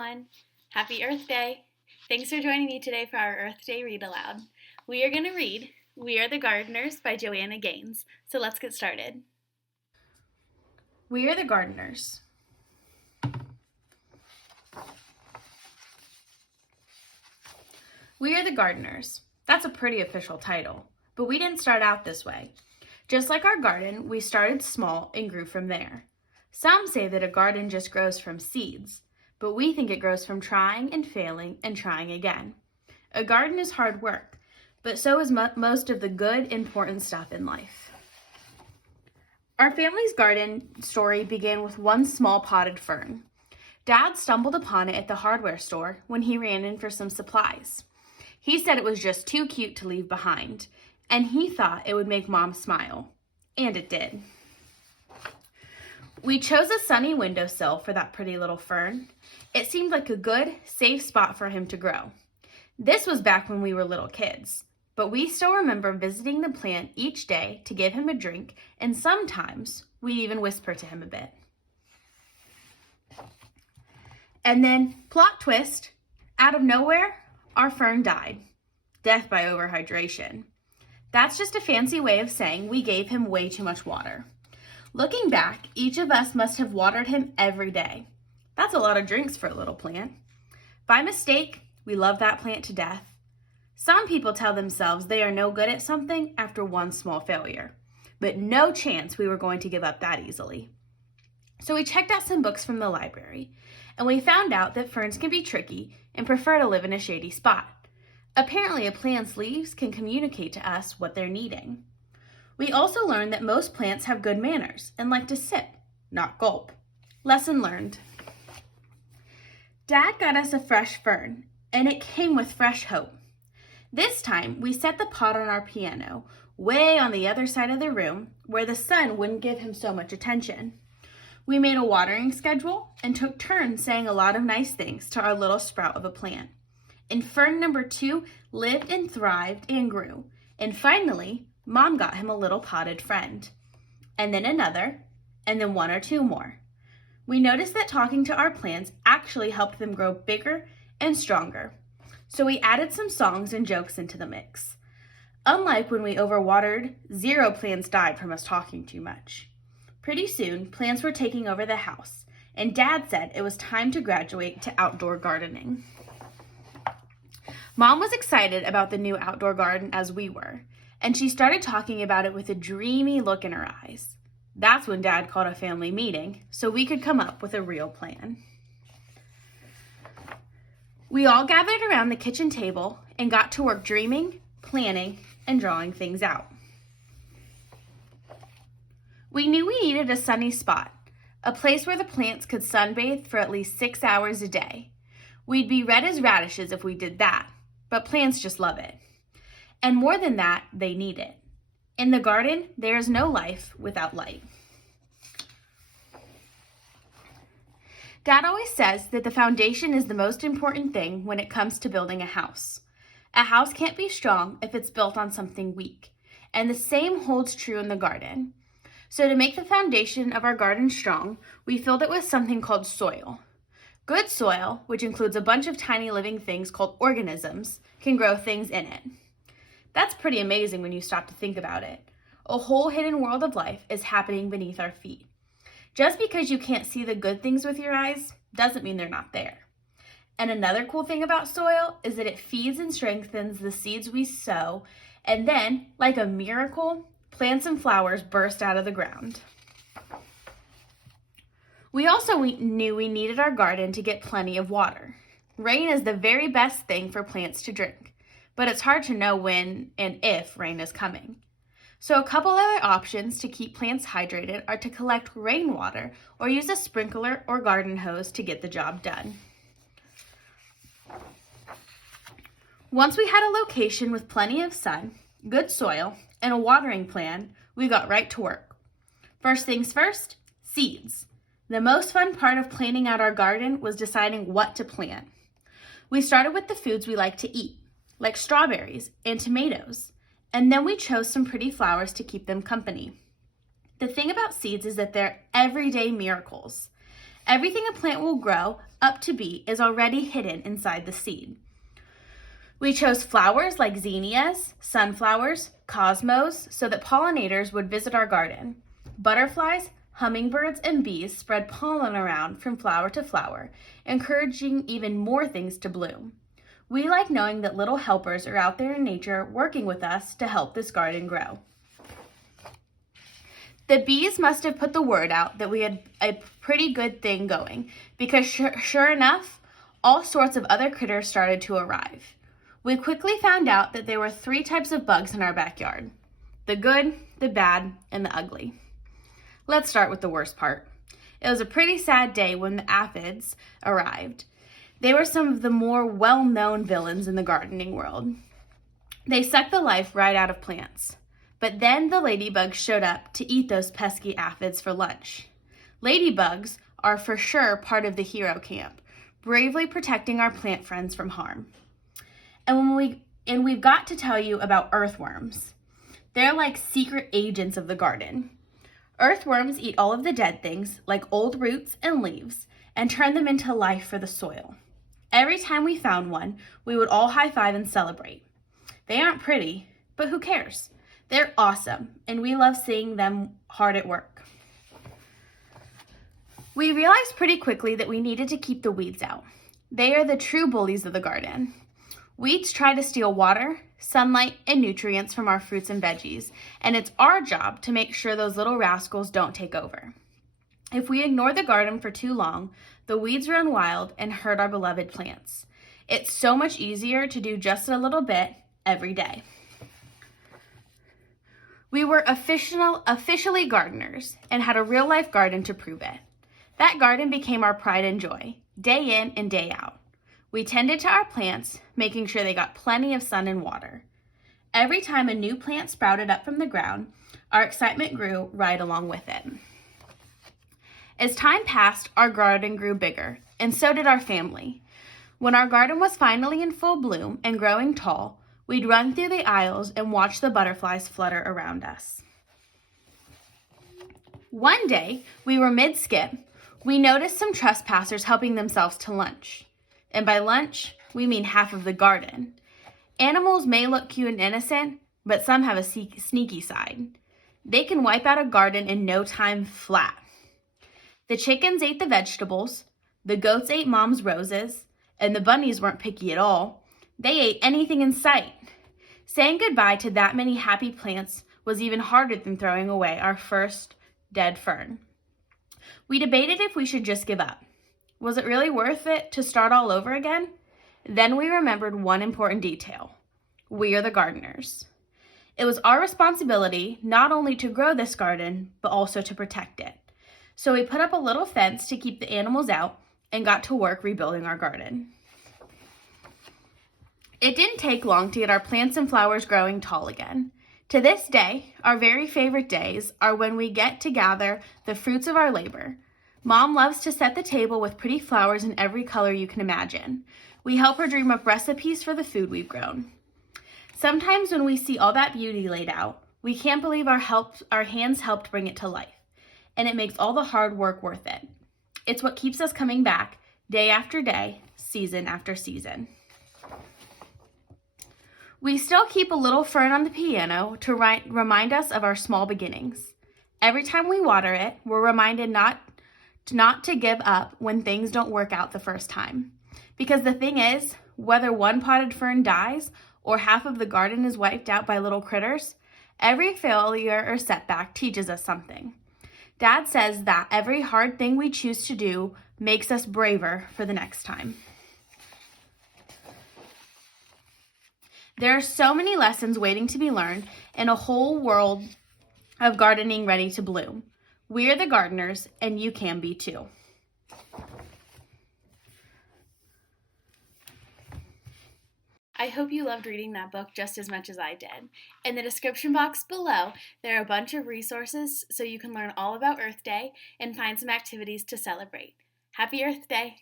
everyone. Happy Earth Day. Thanks for joining me today for our Earth Day Read Aloud. We are going to read We Are the Gardeners by Joanna Gaines. So let's get started. We Are the Gardeners. We Are the Gardeners. That's a pretty official title, but we didn't start out this way. Just like our garden, we started small and grew from there. Some say that a garden just grows from seeds, but we think it grows from trying and failing and trying again. A garden is hard work, but so is most of the good, important stuff in life. Our family's garden story began with one small potted fern. Dad stumbled upon it at the hardware store when he ran in for some supplies. He said it was just too cute to leave behind, and he thought it would make Mom smile. And it did. We chose a sunny windowsill for that pretty little fern. It seemed like a good, safe spot for him to grow. This was back when we were little kids, but we still remember visiting the plant each day to give him a drink, and sometimes we'd even whisper to him a bit. And then, plot twist, out of nowhere, our fern died. Death by overhydration. That's just a fancy way of saying we gave him way too much water. Looking back, each of us must have watered him every day. That's a lot of drinks for a little plant. By mistake, we love that plant to death. Some people tell themselves they are no good at something after one small failure, but no chance we were going to give up that easily. So we checked out some books from the library, and we found out that ferns can be tricky and prefer to live in a shady spot. Apparently, a plant's leaves can communicate to us what they're needing. We also learned that most plants have good manners and like to sip, not gulp. Lesson learned. Dad got us a fresh fern, and it came with fresh hope. This time, we set the pot on our piano, way on the other side of the room, where the sun wouldn't give him so much attention. We made a watering schedule and took turns saying a lot of nice things to our little sprout of a plant. And fern number 2 lived and thrived and grew. And finally, Mom got him a little potted friend. And then another, and then 1 or 2 more. We noticed that talking to our plants actually helped them grow bigger and stronger. So we added some songs and jokes into the mix. Unlike when we overwatered, 0 plants died from us talking too much. Pretty soon, plants were taking over the house, and Dad said it was time to graduate to outdoor gardening. Mom was excited about the new outdoor garden as we were, and she started talking about it with a dreamy look in her eyes. That's when Dad called a family meeting so we could come up with a real plan. We all gathered around the kitchen table and got to work dreaming, planning, and drawing things out. We knew we needed a sunny spot, a place where the plants could sunbathe for at least 6 hours a day. We'd be red as radishes if we did that, but plants just love it. And more than that, they need it. In the garden, there is no life without light. Dad always says that the foundation is the most important thing when it comes to building a house. A house can't be strong if it's built on something weak, and the same holds true in the garden. So to make the foundation of our garden strong, we filled it with something called soil. Good soil, which includes a bunch of tiny living things called organisms, can grow things in it. That's pretty amazing when you stop to think about it. A whole hidden world of life is happening beneath our feet. Just because you can't see the good things with your eyes doesn't mean they're not there. And another cool thing about soil is that it feeds and strengthens the seeds we sow, and then, like a miracle, plants and flowers burst out of the ground. We also knew we needed our garden to get plenty of water. Rain is the very best thing for plants to drink, but it's hard to know when and if rain is coming. So a couple other options to keep plants hydrated are to collect rainwater or use a sprinkler or garden hose to get the job done. Once we had a location with plenty of sun, good soil, and a watering plan, we got right to work. First things first, seeds. The most fun part of planning out our garden was deciding what to plant. We started with the foods we like to eat, like strawberries and tomatoes, and then we chose some pretty flowers to keep them company. The thing about seeds is that they're everyday miracles. Everything a plant will grow up to be is already hidden inside the seed. We chose flowers like zinnias, sunflowers, cosmos, so that pollinators would visit our garden. Butterflies, hummingbirds, and bees spread pollen around from flower to flower, encouraging even more things to bloom. We like knowing that little helpers are out there in nature working with us to help this garden grow. The bees must have put the word out that we had a pretty good thing going, because sure enough, all sorts of other critters started to arrive. We quickly found out that there were 3 types of bugs in our backyard: the good, the bad, and the ugly. Let's start with the worst part. It was a pretty sad day when the aphids arrived. They were some of the more well-known villains in the gardening world. They sucked the life right out of plants. But then the ladybugs showed up to eat those pesky aphids for lunch. Ladybugs are for sure part of the hero camp, bravely protecting our plant friends from harm. And we've got to tell you about earthworms. They're like secret agents of the garden. Earthworms eat all of the dead things, like old roots and leaves, and turn them into life for the soil. Every time we found one, we would all high-five and celebrate. They aren't pretty, but who cares? They're awesome, and we love seeing them hard at work. We realized pretty quickly that we needed to keep the weeds out. They are the true bullies of the garden. Weeds try to steal water, sunlight, and nutrients from our fruits and veggies, and it's our job to make sure those little rascals don't take over. If we ignore the garden for too long, the weeds run wild and hurt our beloved plants. It's so much easier to do just a little bit every day. We were officially gardeners and had a real-life garden to prove it. That garden became our pride and joy, day in and day out. We tended to our plants, making sure they got plenty of sun and water. Every time a new plant sprouted up from the ground, our excitement grew right along with it. As time passed, our garden grew bigger, and so did our family. When our garden was finally in full bloom and growing tall, we'd run through the aisles and watch the butterflies flutter around us. One day, we were mid-skip. We noticed some trespassers helping themselves to lunch. And by lunch, we mean half of the garden. Animals may look cute and innocent, but some have a sneaky side. They can wipe out a garden in no time flat. The chickens ate the vegetables, the goats ate Mom's roses, and the bunnies weren't picky at all. They ate anything in sight. Saying goodbye to that many happy plants was even harder than throwing away our first dead fern. We debated if we should just give up. Was it really worth it to start all over again? Then we remembered one important detail. We are the gardeners. It was our responsibility not only to grow this garden, but also to protect it. So we put up a little fence to keep the animals out and got to work rebuilding our garden. It didn't take long to get our plants and flowers growing tall again. To this day, our very favorite days are when we get to gather the fruits of our labor. Mom loves to set the table with pretty flowers in every color you can imagine. We help her dream up recipes for the food we've grown. Sometimes when we see all that beauty laid out, we can't believe our hands helped bring it to life, and it makes all the hard work worth it. It's what keeps us coming back day after day, season after season. We still keep a little fern on the piano to remind us of our small beginnings. Every time we water it, we're reminded not to give up when things don't work out the first time. Because the thing is, whether one potted fern dies or half of the garden is wiped out by little critters, every failure or setback teaches us something. Dad says that every hard thing we choose to do makes us braver for the next time. There are so many lessons waiting to be learned and a whole world of gardening ready to bloom. We are the gardeners, and you can be too. I hope you loved reading that book just as much as I did. In the description box below, there are a bunch of resources so you can learn all about Earth Day and find some activities to celebrate. Happy Earth Day!